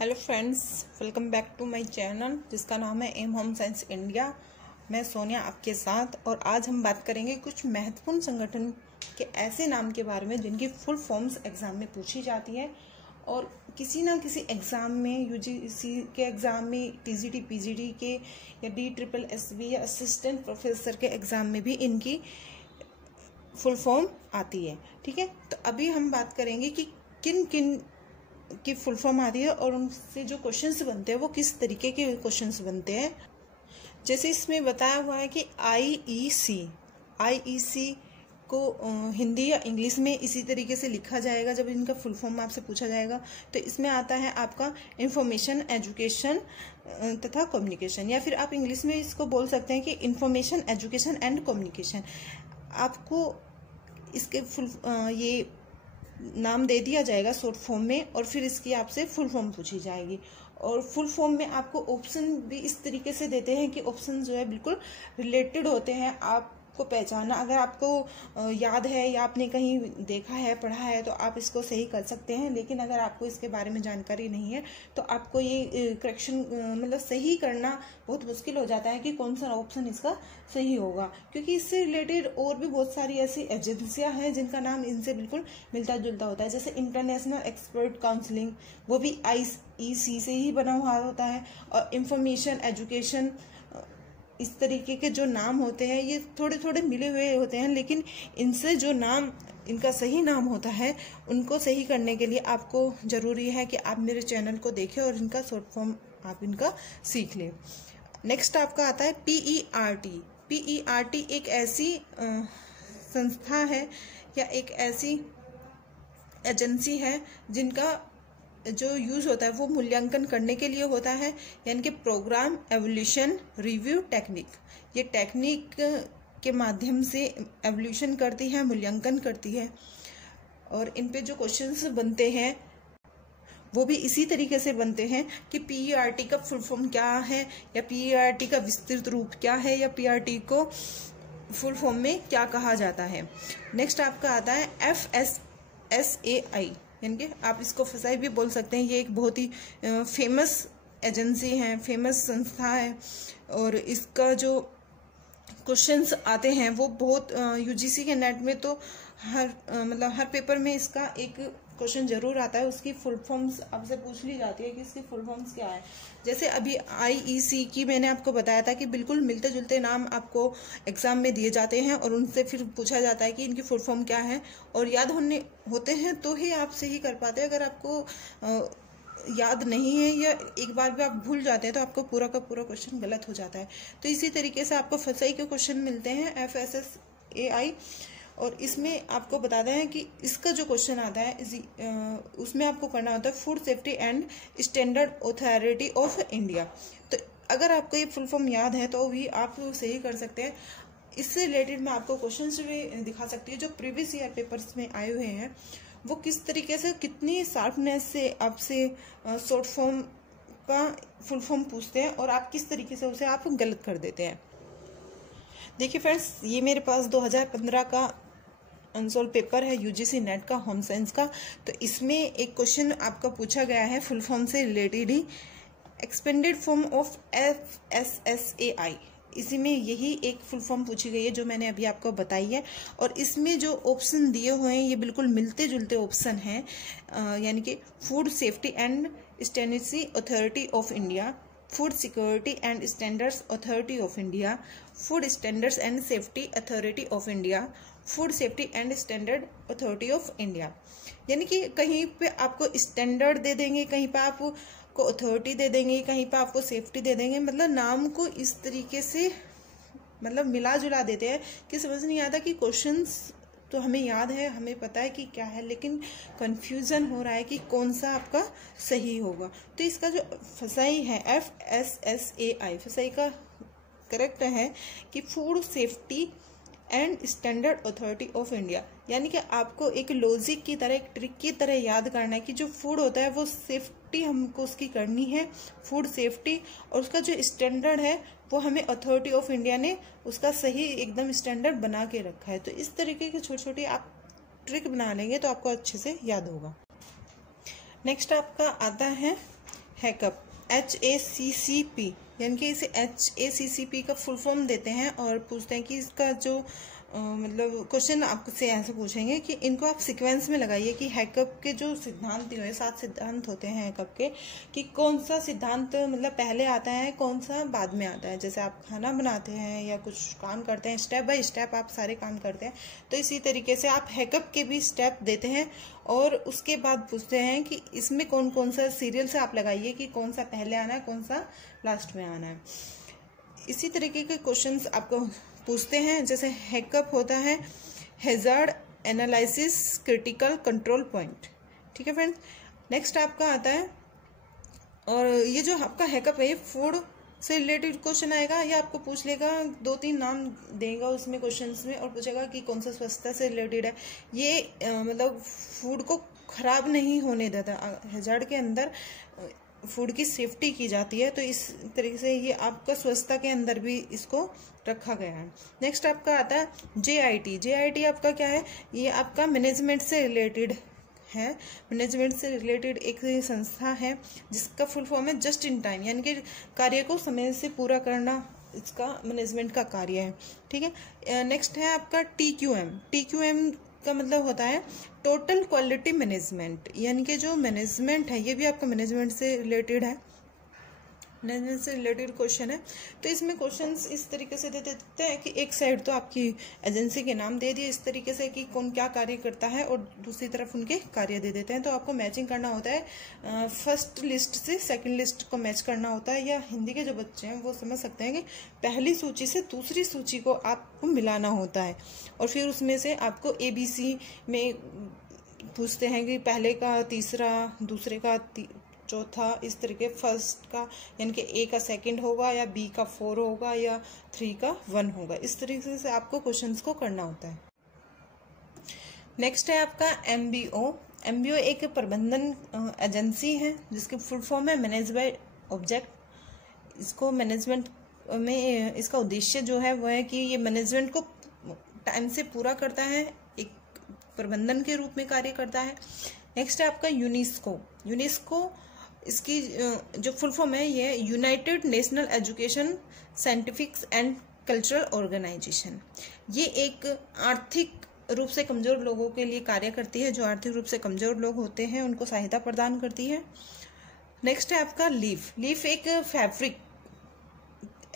Hello friends, welcome back to my channel जिसका नाम है एम होम साइंस इंडिया। मैं सोनिया आपके साथ, और आज हम बात करेंगे कुछ महत्वपूर्ण संगठन के ऐसे नाम के बारे में जिनकी फुल फॉर्म्स एग्जाम में पूछी जाती है और किसी ना किसी एग्जाम में, यूजीसी के एग्जाम में, टीजीटी पीजीटी के या DSSB या असिस्टेंट प्रोफेसर के एग्जाम में भी इनकी फुल फॉर्म आती है। ठीक है, तो अभी हम बात करेंगे कि किन किन की फुल फॉर्म आती है और उनसे जो क्वेश्चंस बनते हैं वो किस तरीके के क्वेश्चंस बनते हैं। जैसे इसमें बताया हुआ है कि आईईसी को हिंदी या इंग्लिश में इसी तरीके से लिखा जाएगा जब इनका फुल फॉर्म आपसे पूछा जाएगा। तो इसमें आता है आपका इंफॉर्मेशन, एजुकेशन तथा कम्युनिकेशन, या फिर आप इंग्लिश में इसको बोल सकते हैं कि इंफॉर्मेशन, एजुकेशन एंड कम्युनिकेशन। आपको इसके ये नाम दे दिया जाएगा शॉर्ट फॉर्म में और फिर इसकी आपसे फुल फॉर्म पूछी जाएगी। और फुल फॉर्म में आपको ऑप्शन भी इस तरीके से देते हैं कि ऑप्शन जो है बिल्कुल रिलेटेड होते हैं। आपको पहचानना, अगर आपको याद है या आपने कहीं देखा है, पढ़ा है, तो आप इसको सही कर सकते हैं। लेकिन अगर आपको इसके बारे में जानकारी नहीं है तो आपको ये करेक्शन मतलब सही करना बहुत मुश्किल हो जाता है कि कौन सा ऑप्शन इसका सही होगा, क्योंकि इससे रिलेटेड और भी बहुत सारी ऐसी एजेंसियां हैं जिनका नाम इनसे बिल्कुल मिलता जुलता होता है। जैसे इंटरनेशनल एक्सपर्ट काउंसिलिंग, वो भी IEC से ही बना हुआ होता है। और इंफॉर्मेशन, एजुकेशन, इस तरीके के जो नाम होते हैं ये थोड़े थोड़े मिले हुए होते हैं, लेकिन इनसे जो नाम, इनका सही नाम होता है, उनको सही करने के लिए आपको ज़रूरी है कि आप मेरे चैनल को देखें और इनका शॉर्ट फॉर्म आप इनका सीख लें। नेक्स्ट आपका आता है PERT। PERT एक ऐसी संस्था है या एक ऐसी एजेंसी है जिनका जो यूज़ होता है वो मूल्यांकन करने के लिए होता है, यानी कि प्रोग्राम एवोल्यूशन रिव्यू टेक्निक। ये टेक्निक के माध्यम से एवोल्यूशन करती है, मूल्यांकन करती है, और इन पे जो क्वेश्चंस बनते हैं वो भी इसी तरीके से बनते हैं कि PERT का फुल फॉर्म क्या है, या PERT का विस्तृत रूप क्या है, या PERT को फुल फॉर्म में क्या कहा जाता है। नेक्स्ट आपका आता है FSSAI, यानी कि आप इसको FSSAI भी बोल सकते हैं। ये एक बहुत ही फेमस एजेंसी है, फेमस संस्था है, और इसका जो क्वेश्चंस आते हैं वो बहुत UGC के नेट में तो हर पेपर में इसका एक क्वेश्चन जरूर आता है। उसकी फुल फॉर्म्स आपसे पूछ ली जाती है कि इसकी फुल फॉर्म्स क्या है। जैसे अभी IEC की मैंने आपको बताया था कि बिल्कुल मिलते जुलते नाम आपको एग्जाम में दिए जाते हैं और उनसे फिर पूछा जाता है कि इनकी फुल फॉर्म क्या है, और याद होते हैं तो ही आप सही कर पाते हैं। अगर आपको याद नहीं है या एक बार भी आप भूल जाते हैं तो आपको पूरा का पूरा क्वेश्चन गलत हो जाता है। तो इसी तरीके से आपको FSSAI के क्वेश्चन मिलते हैं, FSSAI। और इसमें आपको बता दें कि इसका जो क्वेश्चन आता है उसमें आपको करना होता है food safety and standard authority of India. तो अगर आपको ये फुल फॉर्म याद है तो भी आप सही कर सकते हैं। इससे रिलेटेड मैं आपको क्वेश्चंस भी दिखा सकती हूँ जो प्रीवियस ईयर पेपर्स में आए हुए हैं, वो किस तरीके से, कितनी शार्पनेस से आपसे शॉर्ट फॉर्म का फुल फॉर्म पूछते हैं और आप किस तरीके से उसे आप गलत कर देते हैं। देखिए फ्रेंड्स, ये मेरे पास 2015 का अनसोल्व पेपर है UGC नेट का, होम साइंस का। तो इसमें एक क्वेश्चन आपका पूछा गया है फुल फॉर्म से related he, expanded form of FSSAI। इसी में यही एक फुल फॉर्म पूछी गई है जो मैंने अभी आपको बताई है। और इसमें जो ऑप्शन दिए हुए हैं ये बिल्कुल मिलते जुलते ऑप्शन हैं, यानी कि food safety and standards authority of India, food security and standards authority of India, food standards and safety authority of India, food safety and standard authority of India. यानी कि कहीं पे आपको स्टैंडर्ड दे देंगे, कहीं पे आपको अथॉरिटी दे देंगे, कहीं पे आपको सेफ्टी दे देंगे। मतलब नाम को इस तरीके से मतलब मिला जुला देते हैं कि समझ नहीं आता कि क्वेश्चंस तो हमें याद है, हमें पता है कि क्या है, लेकिन कंफ्यूजन हो रहा है कि कौन सा आपका सही होगा। तो इसका जो FSSAI है, FSSAI, FSSAI का करेक्ट है कि food safety and standard authority of India. यानी कि आपको एक लॉजिक की तरह, एक ट्रिक की तरह याद करना है कि जो फूड होता है वो सेफ्टी हमको उसकी करनी है, फूड सेफ्टी, और उसका जो स्टैंडर्ड है वो हमें अथॉरिटी ऑफ इंडिया ने उसका सही एकदम स्टैंडर्ड बना के रखा है। तो इस तरीके की छोटी छोटी आप ट्रिक बना लेंगे तो आपको अच्छे से याद होगा। नेक्स्ट आपका आता है हैकअप, HACCP, यानी कि इसे HACCP का फुल फॉर्म देते हैं और पूछते हैं कि इसका जो मतलब क्वेश्चन आपसे ऐसे पूछेंगे कि इनको आप सीक्वेंस में लगाइए कि हैकअप के जो सिद्धांत हुए, 7 सिद्धांत होते हैं हैकअप के, कि कौन सा सिद्धांत मतलब पहले आता है, कौन सा बाद में आता है। जैसे आप खाना बनाते हैं या कुछ काम करते हैं, स्टेप बाय स्टेप आप सारे काम करते हैं, तो इसी तरीके से आप हैकअप के भी स्टेप देते हैं और उसके बाद पूछते हैं कि इसमें कौन कौन सा सीरियल से आप लगाइए कि कौन सा पहले आना है, कौन सा लास्ट में आना है। इसी तरीके के क्वेश्चंस आपको पूछते हैं। जैसे हैकअप होता है hazard analysis critical control point, ठीक है फ्रेंड्स। नेक्स्ट आपका आता है, और ये जो आपका हैकअप है फूड से रिलेटेड क्वेश्चन आएगा, या आपको पूछ लेगा 2-3 नाम देगा उसमें क्वेश्चंस में और पूछेगा कि कौन सा स्वच्छता से रिलेटेड है। ये मतलब फूड को खराब नहीं होने देता, हैजार्ड के अंदर फूड की सेफ्टी की जाती है, तो इस तरीके से ये आपका स्वच्छता के अंदर भी इसको रखा गया है। नेक्स्ट आपका आता है JIT। JIT आपका क्या है, ये आपका मैनेजमेंट से रिलेटेड है। मैनेजमेंट से रिलेटेड एक संस्था है जिसका फुल फॉर्म है जस्ट इन टाइम, यानी कि कार्य को समय से पूरा करना इसका मैनेजमेंट का कार्य है, ठीक है। नेक्स्ट है आपका TQM। TQM का मतलब होता है टोटल क्वालिटी मैनेजमेंट, यानी कि जो मैनेजमेंट है ये भी आपका मैनेजमेंट से रिलेटेड है, मैनेजमेंट से रिलेटेड क्वेश्चन है। तो इसमें क्वेश्चंस इस तरीके से दे देते हैं कि एक साइड तो आपकी एजेंसी के नाम दे दिए इस तरीके से कि कौन क्या कार्य करता है, और दूसरी तरफ उनके कार्य दे देते हैं। तो आपको मैचिंग करना होता है, फर्स्ट लिस्ट से सेकंड लिस्ट को मैच करना होता है, या हिंदी के जो बच्चे हैं वो समझ सकते हैं कि पहली सूची से दूसरी सूची को आपको मिलाना होता है, और फिर उसमें से आपको ABC में पूछते हैं कि पहले का तीसरा, दूसरे का चौथा, इस तरीके फर्स्ट का यानी कि A का सेकंड होगा, या B का 4 होगा, या 3 का 1 होगा। इस तरीके से आपको क्वेश्चंस को करना होता है। नेक्स्ट है आपका MBO। MBO एक प्रबंधन एजेंसी है जिसकी फुल फॉर्म है मैनेज बाय ऑब्जेक्ट। इसको मैनेजमेंट में इसका उद्देश्य जो है वो है कि ये मैनेजमेंट को टाइम से पूरा करता है, एक प्रबंधन के रूप में कार्य करता है। नेक्स्ट है आपका यूनेस्को। यूनेस्को इसकी जो फुल फॉर्म है ये united national education scientific and cultural organisation. ये एक आर्थिक रूप से कमजोर लोगों के लिए कार्य करती है, जो आर्थिक रूप से कमजोर लोग होते हैं उनको सहायता प्रदान करती है। नेक्स्ट है आपका लीफ। लीफ एक फैब्रिक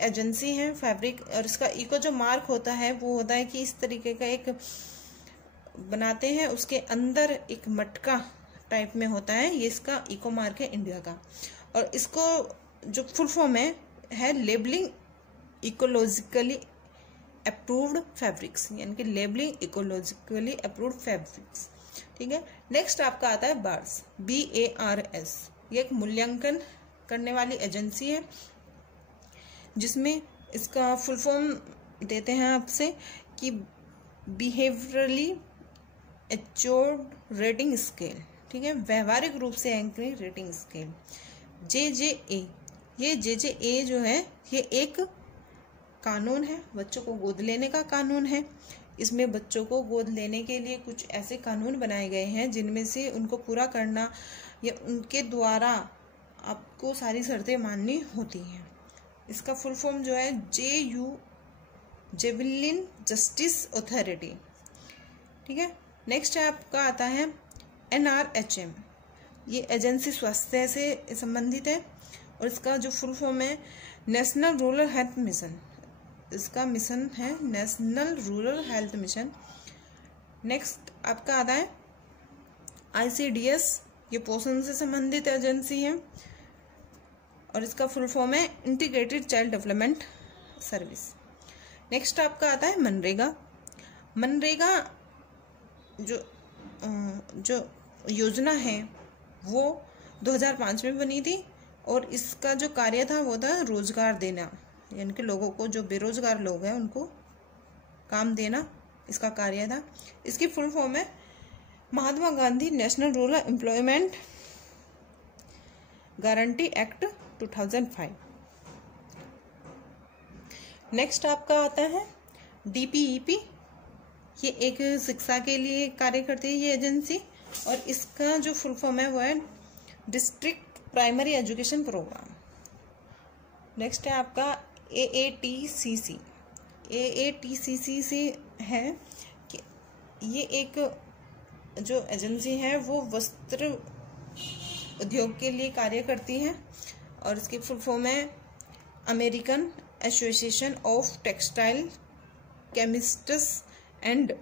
एजेंसी है, फैब्रिक, और इसका इको जो मार्क होता है वो होता है कि इस तरीके का एक बनाते हैं, उसके अंदर एक मटका टाइप में होता है, ये इसका इको मार्क है इंडिया का। और इसको जो फुल फॉर्म है लेबलिंग इकोलॉजिकली अप्रूव्ड फैब्रिक्स, यानी कि लेबलिंग इकोलॉजिकली अप्रूव्ड फैब्रिक्स, ठीक है। नेक्स्ट आपका आता है बार्स, BARS। ये एक मूल्यांकन करने वाली एजेंसी है जिसमें इसका फुल फॉर्म देते हैं आपसे कि बिहेवियरली एच्योर्ड रेटिंग स्केल, ठीक है, व्यवहारिक रूप से एंकरिंग रेटिंग स्केल। JJA, ये JJA जो है ये एक कानून है, बच्चों को गोद लेने का कानून है। इसमें बच्चों को गोद लेने के लिए कुछ ऐसे कानून बनाए गए हैं जिनमें से उनको पूरा करना या उनके द्वारा आपको सारी शर्तें माननी होती हैं। इसका फुल फॉर्म जो है JU, जुवेनाइल जस्टिस अथॉरिटी, ठीक है। नेक्स्ट है आपका आता है NRHM। ये एजेंसी स्वास्थ्य से संबंधित है और इसका जो फुल फॉर्म है नेशनल रूरल हेल्थ मिशन। इसका मिशन है national rural health mission. Next आपका आता है ICDS। ये पोषण से संबंधित एजेंसी है और इसका फुल फॉर्म है integrated child development service. Next आपका आता है मनरेगा। मनरेगा जो योजना है वो 2005 में बनी थी और इसका जो कार्य था वो था रोजगार देना, यानी कि लोगों को, जो बेरोजगार लोग हैं उनको काम देना, इसका कार्य था। इसकी फुल फॉर्म है Mahatma Gandhi national rural employment guarantee act 2005। Next आपका आता है DPEP। ये एक शिक्षा के लिए कार्य करती है ये एजेंसी और इसका जो फुल फॉर्म है वो है district primary education programme. Next है आपका AATCC। AATCC से है कि ये एक जो एजेंसी है वो वस्त्र उद्योग के लिए कार्य करती है और इसकी फुल फॉर्म है American association of textile chemists and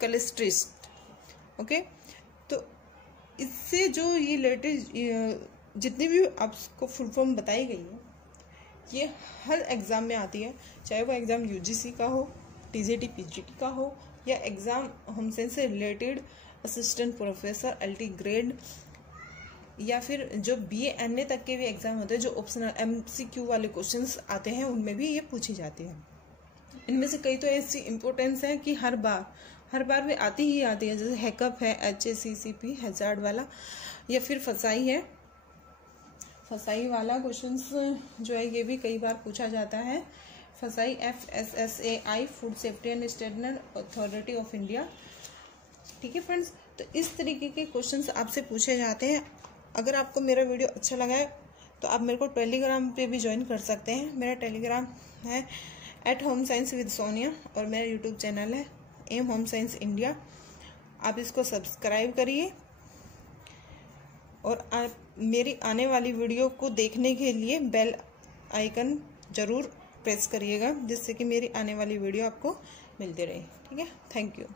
colourists. Okay, तो इससे जो ये लेटेस्ट जितनी भी आपको फुल फॉर्म बताई गई है ये हर एग्ज़ाम में आती है, चाहे वो एग्ज़ाम UGC का हो, TJT PGT का हो, या एग्ज़ाम हमसे से related assistant professor LT grade, या फिर जो BA MA तक के भी एग्ज़ाम होते हैं जो ऑप्शनल MCQ वाले क्वेश्चंस आते हैं उनमें भी ये पूछी जाती है। इनमें से कई तो ऐसी इम्पोर्टेंस है कि हर बार भी आती ही आती है, जैसे हैकअप है, HACCP हैजार्ड वाला, या फिर फसाई वाला क्वेश्चंस जो है ये भी कई बार पूछा जाता है। फसाई FSSAI food safety and standard authority of India. ठीक है फ्रेंड्स, तो इस तरीके के क्वेश्चंस आपसे पूछे जाते हैं। अगर आपको मेरा वीडियो अच्छा लगा है तो आप मेरे को टेलीग्राम पे भी ज्वाइन कर सकते हैं। मेरा टेलीग्राम है @homeScience_with_Sonia और मेरा यूट्यूब चैनल है एम होम साइंस इंडिया। आप इसको सब्सक्राइब करिए और आप मेरी आने वाली वीडियो को देखने के लिए बेल आइकन ज़रूर प्रेस करिएगा, जिससे कि मेरी आने वाली वीडियो आपको मिलती रहे। ठीक है, थैंक यू।